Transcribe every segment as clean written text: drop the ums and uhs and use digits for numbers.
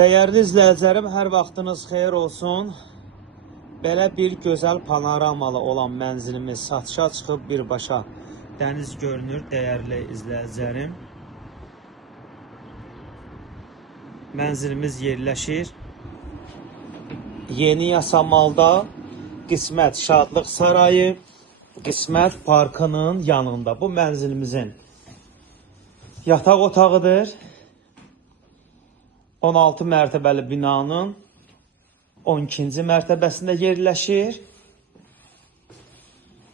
Değerli izləyicilərim, hər vaxtınız xeyir olsun. Belə bir gözəl panoramalı olan mənzilimiz satışa çıxıb birbaşa. Dəniz görünür, dəyərli izləyicilərim. Mənzilimiz yerləşir Yeni Yasamalda, Qismət Şadlıq Sarayı, Qismət Parkının yanında. Bu mənzilimizin yataq otağıdır. 16 mərtəbəli binanın 12-ci mərtəbəsində yerləşir.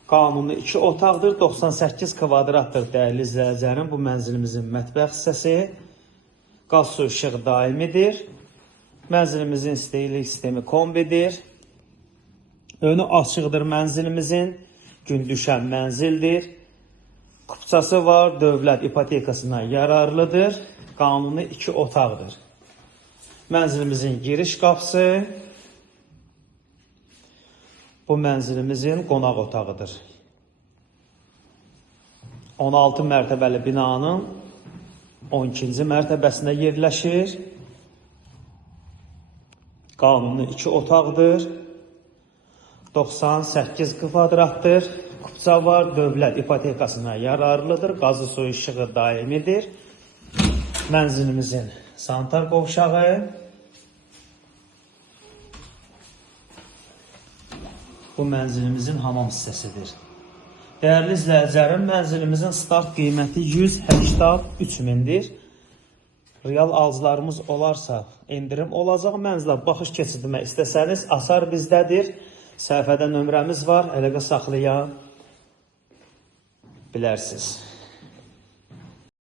Qanuni 2 otaqdır, 98 kvadratdır dəyərli izləyicilərim. Bu mənzilimizin mətbəx hissəsi. Qaz su işığı daimidir. Mənzilimizin istilik sistemi kombidir. Önü açıqdır mənzilimizin. Gün düşən mənzildir. Kupçası var, dövlət ipotekasına yararlıdır. Qanuni 2 otaqdır. Mənzilimizin giriş qapısı. Bu mənzilimizin qonaq otağıdır. 16 mərtəbəli binanın 12-ci mərtəbəsində yerləşir. Qanuni 2 otaqdır. 98 kvadratdır. Kupça var, dövlət ipotekasına yararlıdır. Qazı su işığı daimidir. Mənzilimizin sanitar qovşağı. Bu mənzilimizin hamam hissəsidir. Dəyərli izləyicilərim, mənzilimizin start qiyməti 183 mindir. Real alıcılarımız olarsa indirim olacaq. Mənzilə baxış keçirmək istəsəniz asar bizdədir. Səhifədə nömrəmiz var, əlaqə saxlaya bilərsiniz.